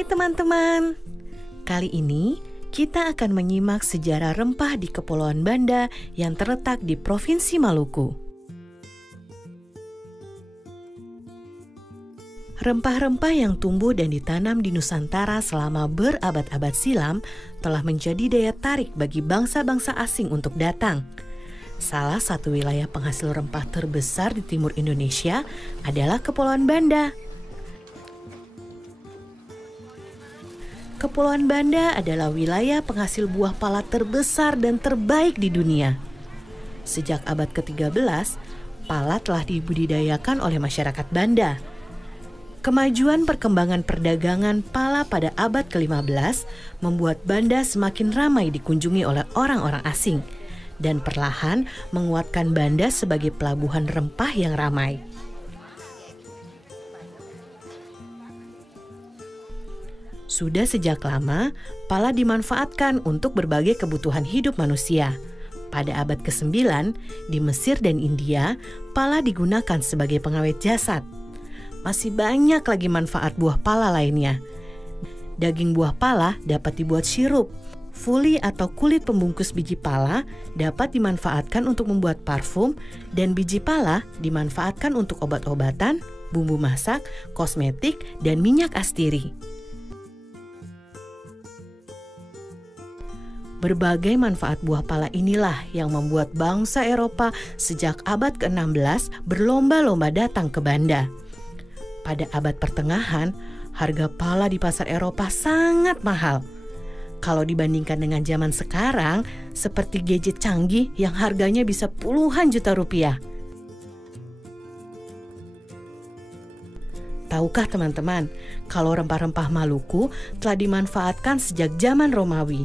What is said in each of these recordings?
Hai teman-teman, kali ini kita akan menyimak sejarah rempah di Kepulauan Banda yang terletak di Provinsi Maluku. Rempah-rempah yang tumbuh dan ditanam di Nusantara selama berabad-abad silam telah menjadi daya tarik bagi bangsa-bangsa asing untuk datang. Salah satu wilayah penghasil rempah terbesar di timur Indonesia adalah Kepulauan Banda. Kepulauan Banda adalah wilayah penghasil buah pala terbesar dan terbaik di dunia. Sejak abad ke-13, pala telah dibudidayakan oleh masyarakat Banda. Kemajuan perkembangan perdagangan pala pada abad ke-15 membuat Banda semakin ramai dikunjungi oleh orang-orang asing dan perlahan menguatkan Banda sebagai pelabuhan rempah yang ramai. Sudah sejak lama, pala dimanfaatkan untuk berbagai kebutuhan hidup manusia. Pada abad ke-9, di Mesir dan India, pala digunakan sebagai pengawet jasad. Masih banyak lagi manfaat buah pala lainnya. Daging buah pala dapat dibuat sirup. Fuli atau kulit pembungkus biji pala dapat dimanfaatkan untuk membuat parfum, dan biji pala dimanfaatkan untuk obat-obatan, bumbu masak, kosmetik, dan minyak astiri. Berbagai manfaat buah pala inilah yang membuat bangsa Eropa sejak abad ke-16 berlomba-lomba datang ke Banda. Pada abad pertengahan, harga pala di pasar Eropa sangat mahal. Kalau dibandingkan dengan zaman sekarang, seperti gadget canggih yang harganya bisa puluhan juta rupiah. Tahukah teman-teman, kalau rempah-rempah Maluku telah dimanfaatkan sejak zaman Romawi.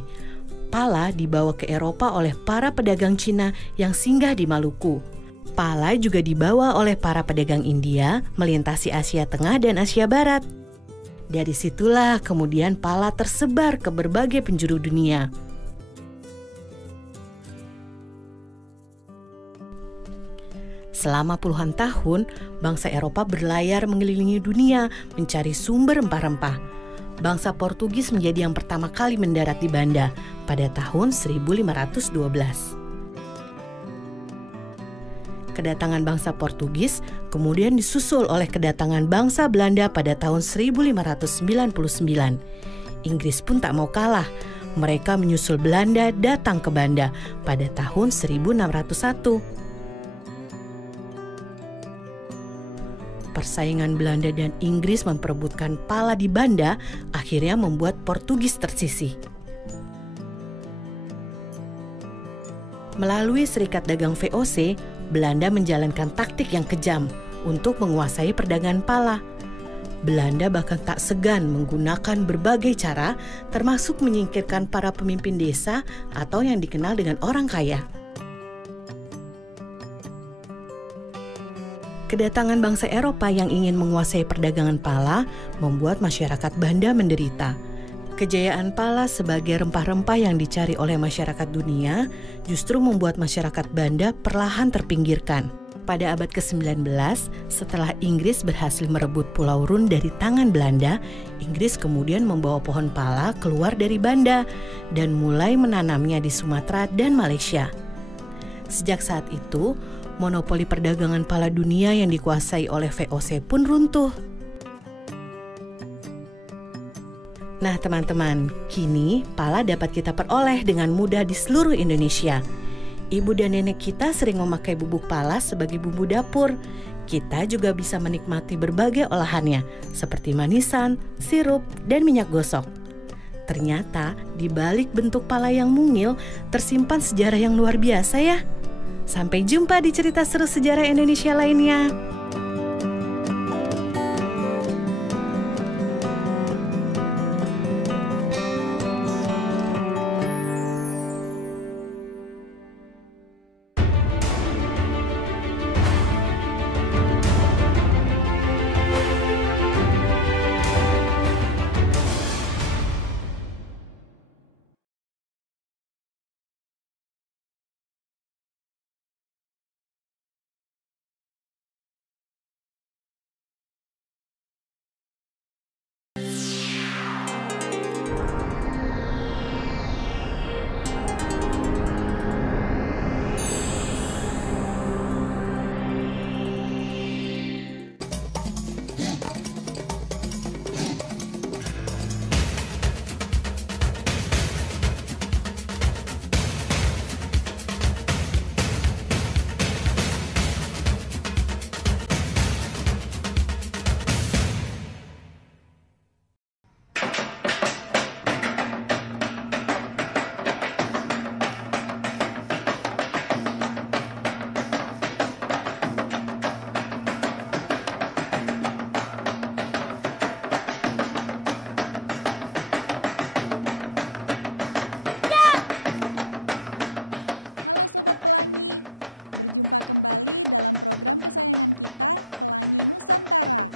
Pala dibawa ke Eropa oleh para pedagang Cina yang singgah di Maluku. Pala juga dibawa oleh para pedagang India melintasi Asia Tengah dan Asia Barat. Dari situlah kemudian pala tersebar ke berbagai penjuru dunia. Selama puluhan tahun, bangsa Eropa berlayar mengelilingi dunia mencari sumber rempah-rempah. Bangsa Portugis menjadi yang pertama kali mendarat di Banda pada tahun 1512. Kedatangan bangsa Portugis kemudian disusul oleh kedatangan bangsa Belanda pada tahun 1599. Inggris pun tak mau kalah. Mereka menyusul Belanda datang ke Banda pada tahun 1601. Persaingan Belanda dan Inggris memperebutkan pala di Banda akhirnya membuat Portugis tersisih. Melalui Serikat Dagang VOC, Belanda menjalankan taktik yang kejam untuk menguasai perdagangan pala. Belanda bahkan tak segan menggunakan berbagai cara, termasuk menyingkirkan para pemimpin desa atau yang dikenal dengan orang kaya. Kedatangan bangsa Eropa yang ingin menguasai perdagangan pala membuat masyarakat Banda menderita. Kejayaan pala sebagai rempah-rempah yang dicari oleh masyarakat dunia justru membuat masyarakat Banda perlahan terpinggirkan. Pada abad ke-19, setelah Inggris berhasil merebut Pulau Run dari tangan Belanda, Inggris kemudian membawa pohon pala keluar dari Banda dan mulai menanamnya di Sumatera dan Malaysia. Sejak saat itu, monopoli perdagangan pala dunia yang dikuasai oleh VOC pun runtuh. Nah teman-teman, kini pala dapat kita peroleh dengan mudah di seluruh Indonesia. Ibu dan nenek kita sering memakai bubuk pala sebagai bumbu dapur. Kita juga bisa menikmati berbagai olahannya, seperti manisan, sirup, dan minyak gosok. Ternyata di balik bentuk pala yang mungil tersimpan sejarah yang luar biasa ya. Sampai jumpa di cerita seru sejarah Indonesia lainnya. Halo Sobat Pelangi, berjumpa kembali dalam program kesayangan kita, Pelangi Nusantara.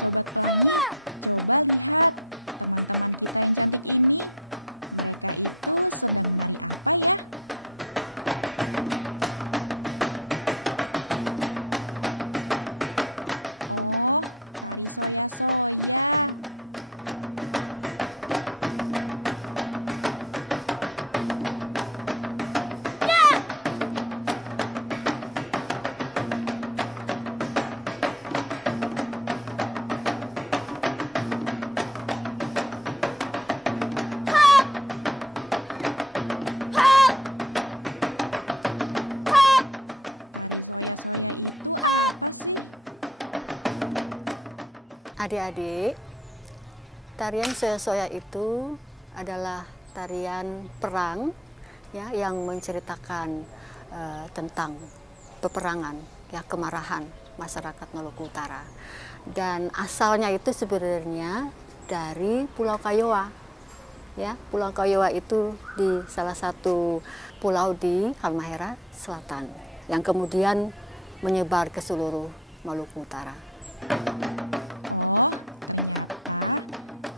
Sobat Pelangi, coba lihat teman-teman kita yang cantik ini. Mereka itu sedang menari apa ya? Oh, tari soya-soya. Tari soya-soya itu apa sih? Adik-adik, tarian soya-soya itu adalah tarian perang ya, yang menceritakan tentang peperangan, ya, kemarahan masyarakat Maluku Utara. Dan asalnya itu sebenarnya dari Pulau Kayowa. Ya, Pulau Kayowa itu di salah satu pulau di Halmahera Selatan yang kemudian menyebar ke seluruh Maluku Utara. Oh, ternyata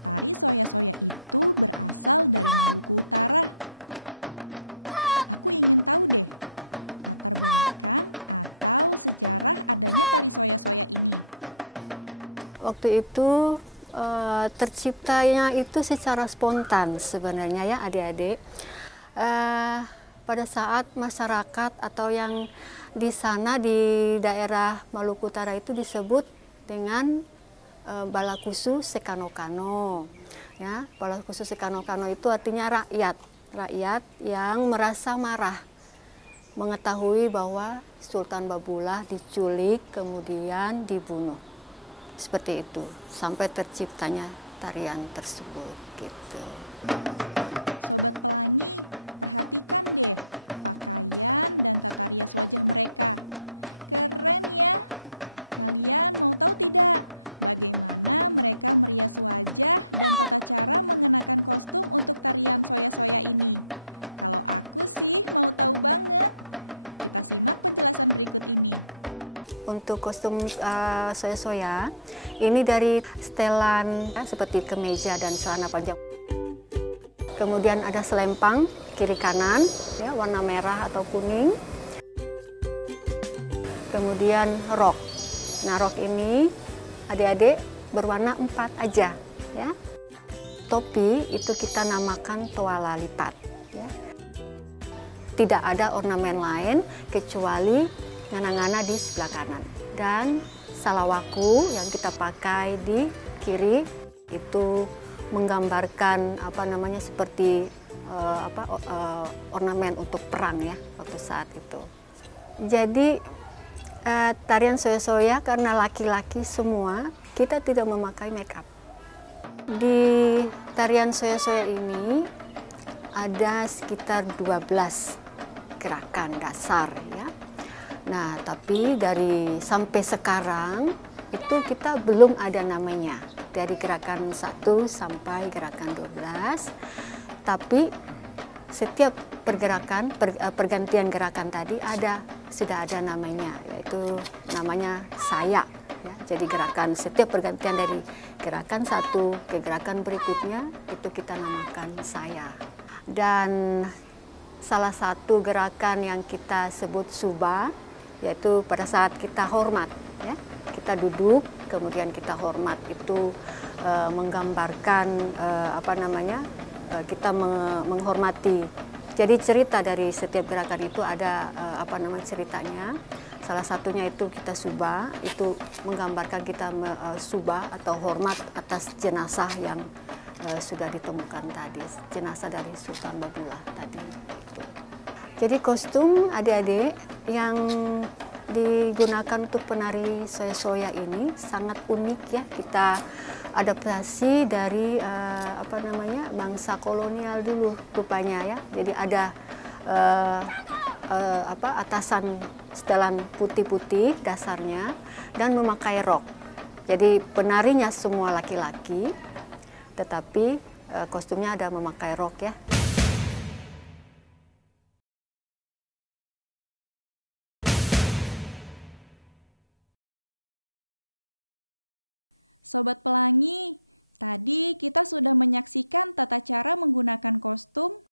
tari soya-soya itu berasal dari Maluku Utara. Aku ingin tahu deh, latar belakang atau sejarah adanya tari soya-soya ini. Waktu itu terciptanya itu secara spontan sebenarnya ya adik-adik. Pada saat masyarakat atau yang di sana di daerah Maluku Utara itu disebut dengan Balakusu Sekano-Kano. Ya, Balakusu Sekano-Kano itu artinya rakyat yang merasa marah mengetahui bahwa Sultan Babullah diculik kemudian dibunuh. Seperti itu sampai terciptanya tarian tersebut gitu. Sobat Pelangi, perhatikan deh pakaian dan tata rias wajah mereka. Keren ya. Kalian mau tahu tidak bagaimana mereka merias wajah dan tata cara mengenakan kostum untuk tarian soya-soya ini? Kalau aku sih mau tahu banget. Kita simak penjelasan berikut ini. Untuk kostum soya-soya, ini dari setelan ya, seperti kemeja dan celana panjang. Kemudian ada selempang kiri kanan, ya, warna merah atau kuning. Kemudian rok. Nah, rok ini adik-adik berwarna 4 aja, ya. Topi itu kita namakan toala lipat, ya. Tidak ada ornamen lain kecuali ngana-ngana di sebelah kanan. Dan salawaku yang kita pakai di kiri itu menggambarkan seperti ornamen untuk perang ya waktu saat itu. Jadi tarian soya-soya karena laki-laki semua, kita tidak memakai make up. Di tarian soya-soya ini ada sekitar 12 gerakan dasar ya. Nah, tapi sampai sekarang itu kita belum ada namanya. Dari gerakan 1 sampai gerakan 12. Tapi setiap pergantian gerakan tadi sudah ada namanya, yaitu namanya saya. Ya, jadi setiap pergantian dari gerakan 1 ke gerakan berikutnya itu kita namakan saya. Dan salah satu gerakan yang kita sebut suba, yaitu pada saat kita hormat, ya, kita duduk, kemudian kita hormat itu menggambarkan kita menghormati. Jadi cerita dari setiap gerakan itu ada ceritanya. Salah satunya itu kita subah, itu menggambarkan kita subah atau hormat atas jenazah yang sudah ditemukan tadi, jenazah dari Sultan Babullah tadi. Jadi kostum adik-adik yang digunakan untuk penari soya-soya ini sangat unik ya. Kita adaptasi dari bangsa kolonial dulu rupanya ya. Jadi ada atasan setelan putih-putih dasarnya dan memakai rok. Jadi penarinya semua laki-laki, tetapi kostumnya ada memakai rok ya. Sobat Pelangi, tadi kita sudah menyaksikan tata cara menggunakan kostum.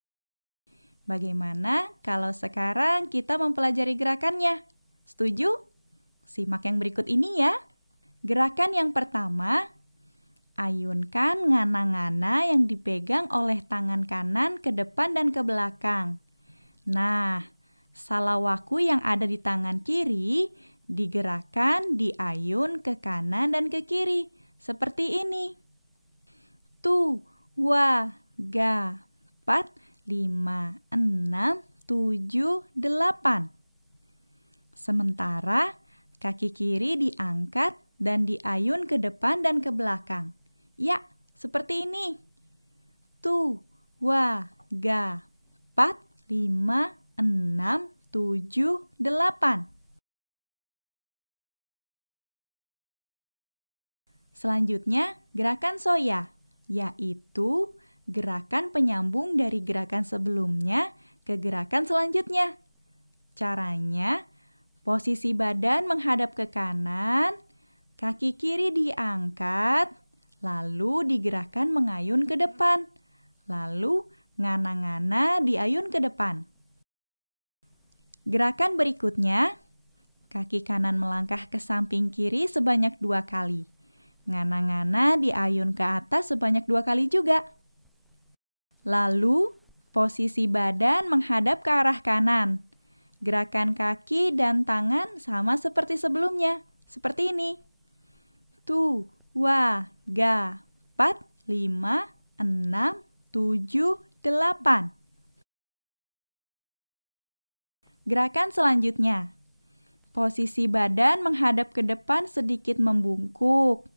Bagaimana kalau sekarang kita mempelajari gerakannya? Setuju? Simak yang berikut ini ya. Gerakan yang pertama, ayunkan ngana-ngana yang dipegang oleh tangan kanan ke depan dan ke belakang. Nah, salawaku yang ada di tangan kiri digerakkan, diayun ke kanan dan ke kiri. Seperti ini. Tu, wa, ga, 4, 5, 6, 7, 8. Sementara kaki kiri diangkat dan diayun ke depan dan ke belakang. Ya, seperti ini. Tu, wa, ga, 4, 5, 6, 7, 8. Selanjutnya, gerakan soya, yaitu gerakan penyambung dari gerakan sebelumnya ke gerakan selanjutnya. Caranya, posisi badan menghadap ke kanan, kaki kiri diangkat, lalu digerakkan mengayun ke depan, lalu ngana-ngana diayun ke depan. Gerakan berikutnya, kaki kanan melangkah ke samping kiri sebanyak 2 kali. Ngana-ngana diayun ke atas sebanyak 2 kali juga. Lalu, posisi badan menghadap ke arah kanan. Gerakan kaki dan tangan sama seperti sebelumnya. Seperti ini. Tu, wa, ga, 4, 5, 6, 7, 8. Gerakan selanjutnya. Posisi badan menghadap ke depan sedikit membungkuk.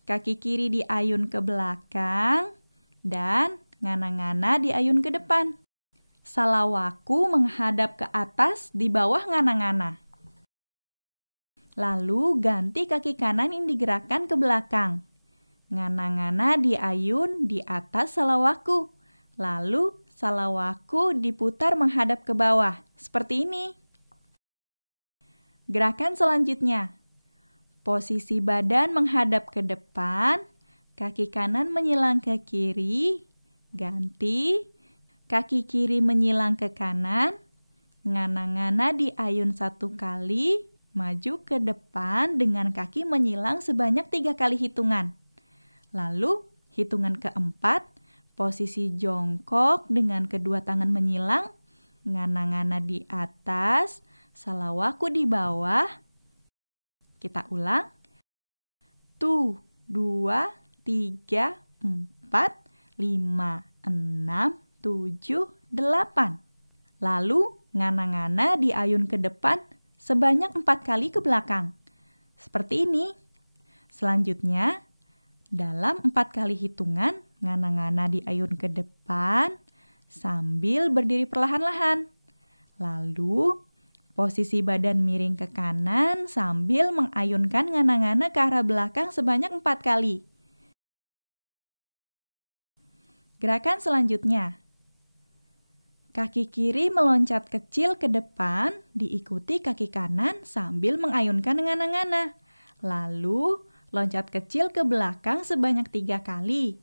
Kaki kiri diayun ke belakang dan ngana-ngana diayun ke depan. Salawaku menghadap ke atas di bawah ngana-ngana. Lalu ganti kaki kanan yang digerakkan ke belakang. Ngana-ngana diayun di atas salawaku. Lalu salawaku diputar menghadap ke bawah. Seperti ini. Gerakan selanjutnya. Posisi badan menghadap ke depan, kaki kanan menyilang ke kiri, ganti, kaki kiri menyilang ke kanan, ngana-ngana diayun 1 kali, maju ke depan dengan kaki menyilang sebanyak 3 kali hitungan. Lalu, hitungan keempat, posisi jongkok dengan kedua tangan menyilang, ngana-ngana di atas, salawaku di bawah. Kita ulang. Tu, 2, 3, 4, 5, 6, 7, 8. Lalu ngana-ngana diayun ke depan sebanyak 4 kali ke belakang. Seperti ini. Selanjutnya, dalam 4 kali hitungan, ngana-ngana diayun ke depan sambil berdiri perlahan-lahan. Lalu, posisi badan miring ke kanan sambil mengayunkan ngana-ngana ke arah belakang sebanyak 4 kali. Gerakan selanjutnya. Kaki kiri meloncat kecil ke depan, diikuti kaki kanan sambil mengayunkan ngana-ngana. Lalu, loncat kecil ke belakang sebanyak 3 kali.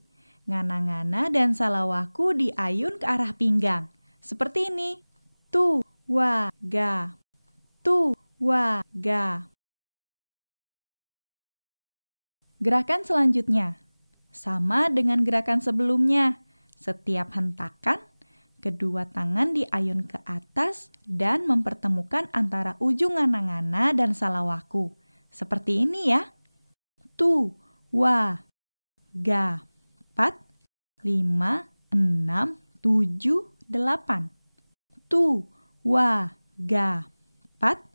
Ngana-ngana dan salawaku diayun ke arah pinggang. Seperti ini. Tu, wa, ga. Tu, wa, ga. Gerakan selanjutnya. Sama dengan gerakan sebelumnya. Setiap hentakan, kedua tangan diayun ke atas dan mempertemukan antara ujung ngana-ngana dan salawaku. Seperti ini ya. Tu, wa, ga. 4, 5, 6, 7, 8. Tu, wa, ga. 4,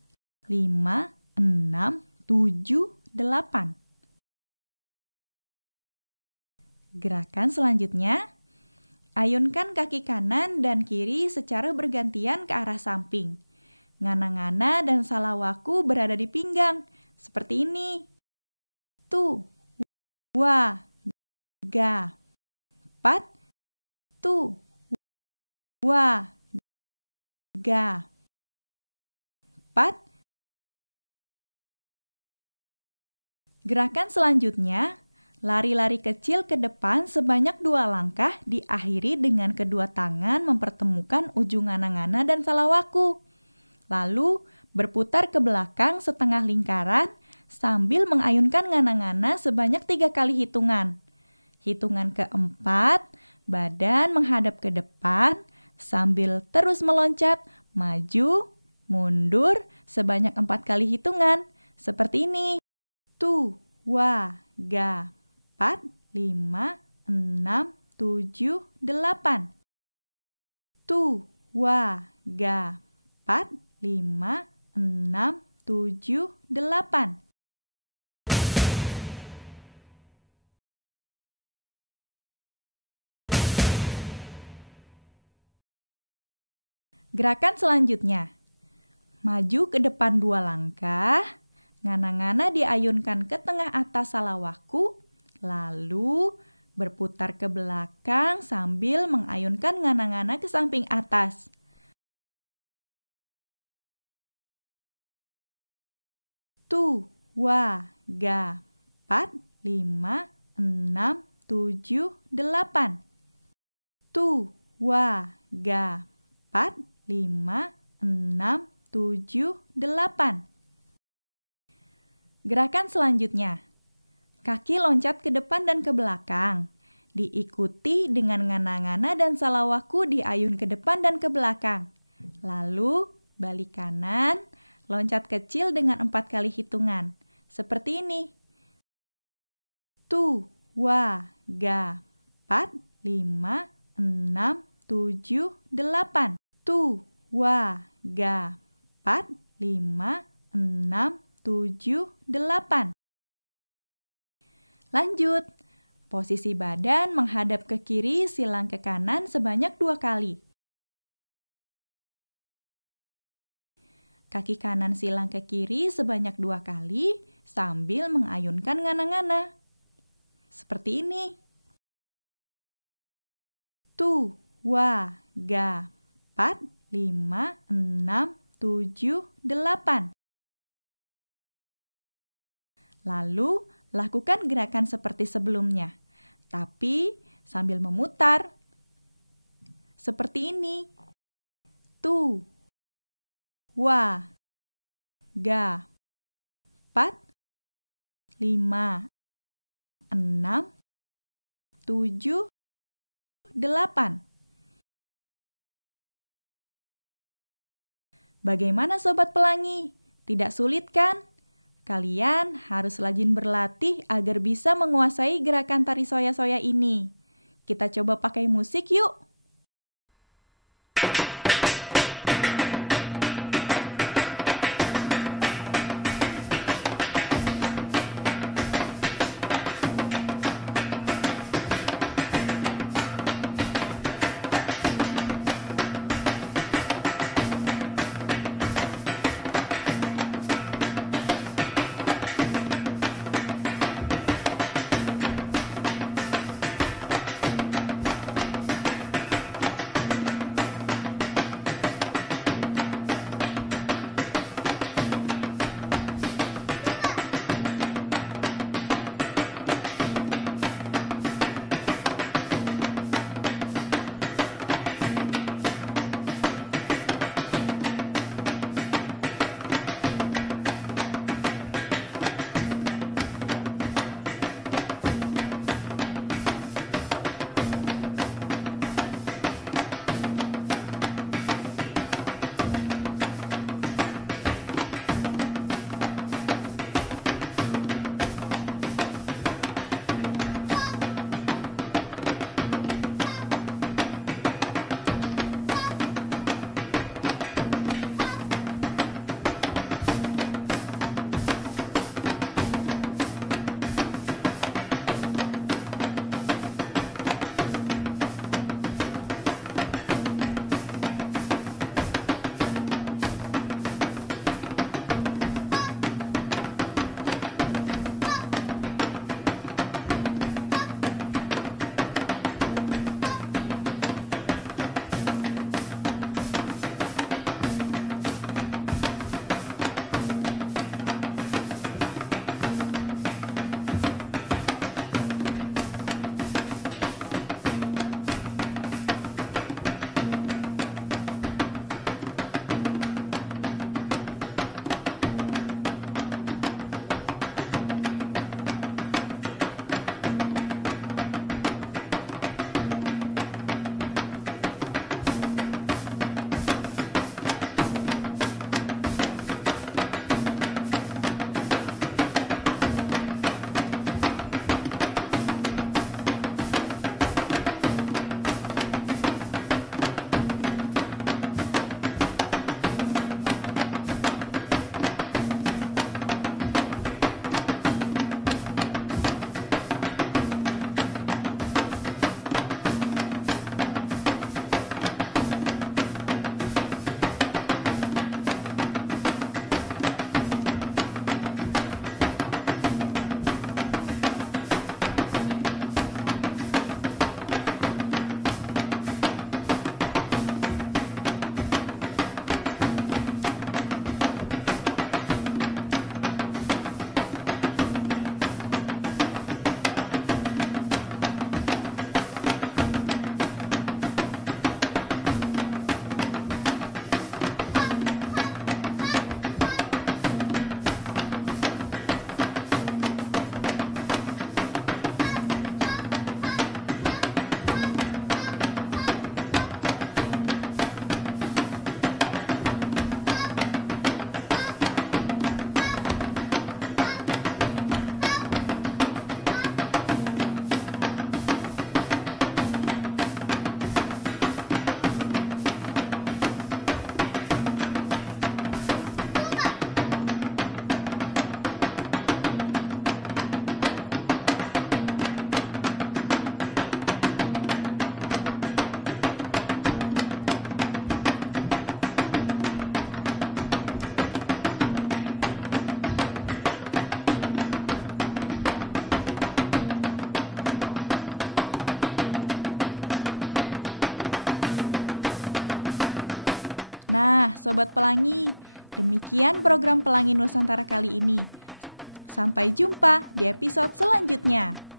5, 6, 7, 8. Gerakan selanjutnya, ayunkan kaki kanan dan kiri secara bergantian ke arah samping. Ngana-ngana dan salawaku berada di pinggang, seperti ini. Tu, wa, ga. 4. Tu, wa, ga. 4. Gerakan selanjutnya, lari-lari kecil ke depan sebanyak 2 langkah diakhiri dengan kedua tangan mempertemukan ujung ngana-ngana dan salawaku. Lalu berputar ke belakang setengah lingkaran sambil mengayunkan ngana-ngana sebanyak 3 kali hitungan. Hitungan keempat, badan menghadap ke depan sambil terus meloncat, maju, mundur sebanyak 4 kali hitungan. Seperti ini. Tu, wa, ga. 4, 5, 6, 7, 8. Tu, wa, ga. 4, 5, 6, 7, 8. Gerakan selanjutnya. Maju ke depan 2 langkah, ngana-ngana diayunkan ke tengah atas salawaku, lalu berputar ke belakang sambil mengayunkan ngana-ngana ke samping atas. Tu, wa, ga. 4, 5, 6, 7, 8. Tu, wa, ga. 4, 5, 6, 7, 8. Gerakan selanjutnya. Kaki loncat ke depan dan ke belakang. Diikuti dengan ngana-ngana dan salawaku diayun ke depan dan ke belakang. Lalu balik kanan, loncat kecil dengan 4 kali hitungan. Seperti ini. Tu, wa, ga. 4, 5, 6, 7, 8. Tu, wa, ga. 4, 5, 6, 7, 8. Lanjut. Posisi badan menghadap ke kiri, silang ke kanan sebanyak 2 kali. Kaki kanan silang ke kiri sebanyak 2 kali sambil mengayunkan ngana-ngana. Seperti ini. Tu, wa, ga. 4, 5, 6, 7, 8. Lalu, lakukan gerakan seperti sebelumnya, tapi sambil memutar. Seperti ini. Tu, wa, ga. 4, 5, 6, 7, 8. Bagaimana Sobat Pelangi? Tidak sulit kan? Kalian harus rajin berlatih agar bisa menguasai gerakan tari soya-soya ini. Kita coba pakai musik yuk! Nah, Sobat Pelangi, demikian program Pelangi Nusantara kali ini. Sampai jumpa di episode selanjutnya.